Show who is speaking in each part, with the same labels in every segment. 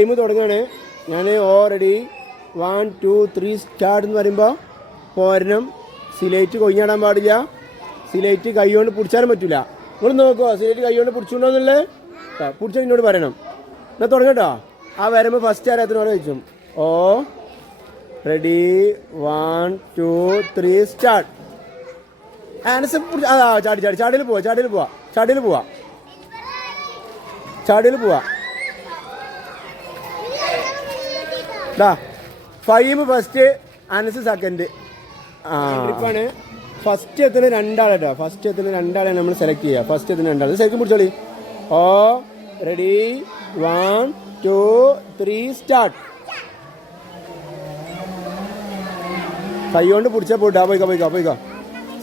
Speaker 1: Game തുടങ്ങുകയാണ് ഞാൻ all ready one two three start എന്ന് പറയുമ്പോൾ പോരണം. സിലേറ്റ് കൊയ്യാടാൻ പാടില്ല. സിലേറ്റ് കൈ കൊണ്ട് പിടിച്ചാലും പറ്റില്ല നിങ്ങൾ നോക്കുമോ സിലേറ്റ് കൈ കൊണ്ട് പിടിച്ചുകൊണ്ടോന്നുള്ളത് പിടിച്ചാൽ എന്നോട് പറയണം. എന്നാൽ തുടങ്ങട്ടോ. ആ വരുമ്പോൾ ഫസ്റ്റ് ആരാത്തിനോട് വെച്ചും ഓ ready one two three start answer പിടിച്ച- ചാടി ചാടി. ചാടിയിൽ പോവാ ചാടിയിൽ പോവാ. ചാടിയിൽ പോവാ. ചാടിയിൽ പോവാ. ഫൈവ് ഫസ്റ്റ് അനസ് സെക്കൻഡ് ആ. ട്രിപ്പാണ് ഫസ്റ്റ് എത്തുന്ന രണ്ടാളാട്ടോ. ഫസ്റ്റ് എത്തുന്ന രണ്ടാളെ നമ്മൾ സെലക്ട് ചെയ്യുക. ഫസ്റ്റ് എത്തുന്ന രണ്ടാൾ ശരിക്കും പിടിച്ചോളി. ഓ ready one two three start കൈ കൊണ്ട് പിടിച്ചാൽ പോയിട്ടാ പോയിക്കോ പോയിക്കോ പോയിക്കോ.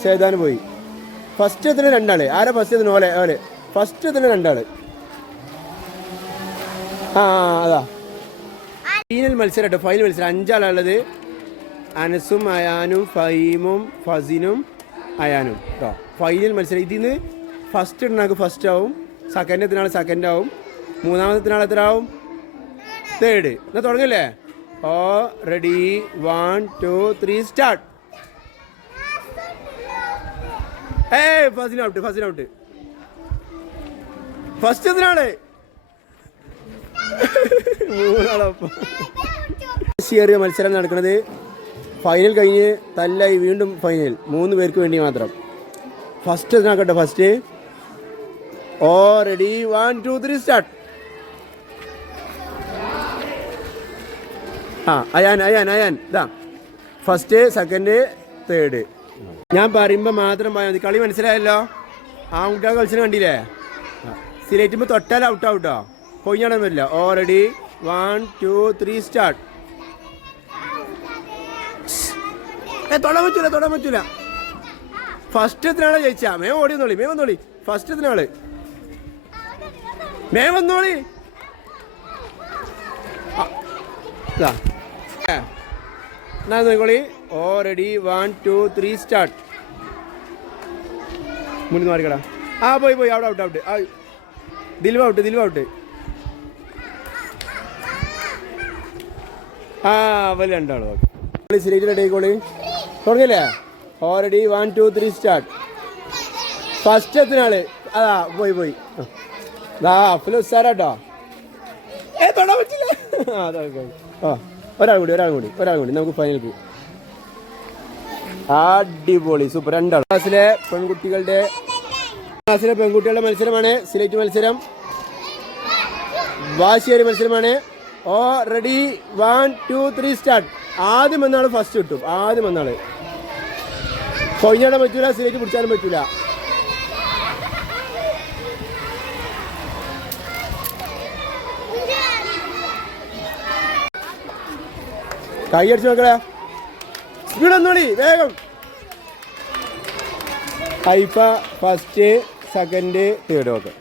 Speaker 1: സേതാന് പോയി. ഫസ്റ്റ് എത്തുന്ന രണ്ടാൾ. ആരാ ഫസ്റ്റ് എത്തുന്ന? ഓലെ ഓലെ. ഫസ്റ്റ് എത്തുന്ന രണ്ടാൾ. ആ അതാ. ഫൈനൽ മത്സരം കേട്ടോ. ഫൈനൽ മത്സരം. അഞ്ചാളുള്ളത് അനസും അയാനും ഫൈമും ഫസിനും അയാനും കേട്ടോ. ഫൈനൽ മത്സരം. ഇതിൽ നിന്ന് ഫസ്റ്റ് ഇടുന്നാൾക്ക് ഫസ്റ്റ് ആവും. സെക്കൻഡ് എത്തിനാൾ സെക്കൻഡ് ആവും. മൂന്നാമത്തെ എത്ര ആവും? തേർഡ് എന്നാ തുടങ്ങല്ലേ? ഓ ready one two three start ഏ ഫസിനൗട്ട് ഔട്ട് ഫസിന് ഔട്ട് ഫസ്റ്റ് എത്തിനാൾ മൂന്നാളൊപ്പം ചെറിയ മത്സരം നടക്കുന്നത് ഫൈനൽ കഴിഞ്ഞ് തല്ലായി വീണ്ടും ഫൈനൽ മൂന്ന് പേർക്ക് വേണ്ടി മാത്രം. ഫസ്റ്റ് നോക്കട്ടെ first oh ready one two three start ആ അയാൻ അയാൻ അയാൻ. ഇതാ ഫസ്റ്റ് സെക്കൻഡ് തേർഡ് ഞാൻ പറയുമ്പോൾ മാത്രം പറയാൻ മതി കളി മനസ്സിലായല്ലോ? ആ കുട്ടികൾ കളിച്ചിന് കണ്ടില്ലേ? സിലേറ്റുമ്പോൾ തൊട്ടാൽ ഔട്ട് ഔട്ടോ കൊയ്യാണെന്ന് വരില്ല ഓ വൺ ടു ത്രീ സ്റ്റാർട്ട് ഏ തൊടാൻ പറ്റൂല തൊടാൻ പറ്റൂല. ഫസ്റ്റ് എത്രയാളെ ജയിച്ചാ? മേ ഓടി വന്നോളി മേ വന്നോളി. ഫസ്റ്റ് എത്രയാൾ? മേ വന്നോളി. എന്നാ നോക്കോളി വൺ ടു ത്രീ സ്റ്റാർട്ട് മുന്നിൽ മാറിക്കടാ. ആ പോയി പോയി. അവിടെ ഔട്ട് ഔട്ട് ദിൽവ ഔട്ട് ദിൽവ ഔട്ട് ആ അവൽ രണ്ടാളും ഓക്കെ. സിലേറ്റ് റെഡി ആയിക്കോളി. തുടങ്ങില്ലേ all ready one two three start first എത്തിനാൾ. അതാ പോയി പോയി. ദാ അഫിൽ ഉസാറാട്ടോ ഏ തൊടാൻ പറ്റില്ല. ആ ഒരാൾ കൂടി ഒരാൾ കൂടി ഒരാൾ കൂടി. നമുക്ക് ഫൈനൽ പോയി അടിപൊളി സൂപ്പർ രണ്ടാൾ ക്ലാസ്സിലെ പെൺകുട്ടികളുടെ ക്ലാസ്സിലെ പെൺകുട്ടികളുടെ മത്സരമാണ്. സിലേറ്റ് മത്സരം. വാശിയേറി മത്സരമാണ്. ഓ ready one two three start ആദ്യം വന്നാൾ ഫസ്റ്റ് കിട്ടും. ആദ്യം വന്നാൾ. കൊഴിഞ്ഞാടാൻ പറ്റൂല സിലേറ്റ് പിടിച്ചാലും പറ്റൂല. കൈ അടിച്ചു നോക്കടാ. സ്പീഡ് ഒന്നുകൂടി വേഗം. ഹൈഫ ഫസ്റ്റ് സെക്കൻഡ് തേർഡ് ഓക്കെ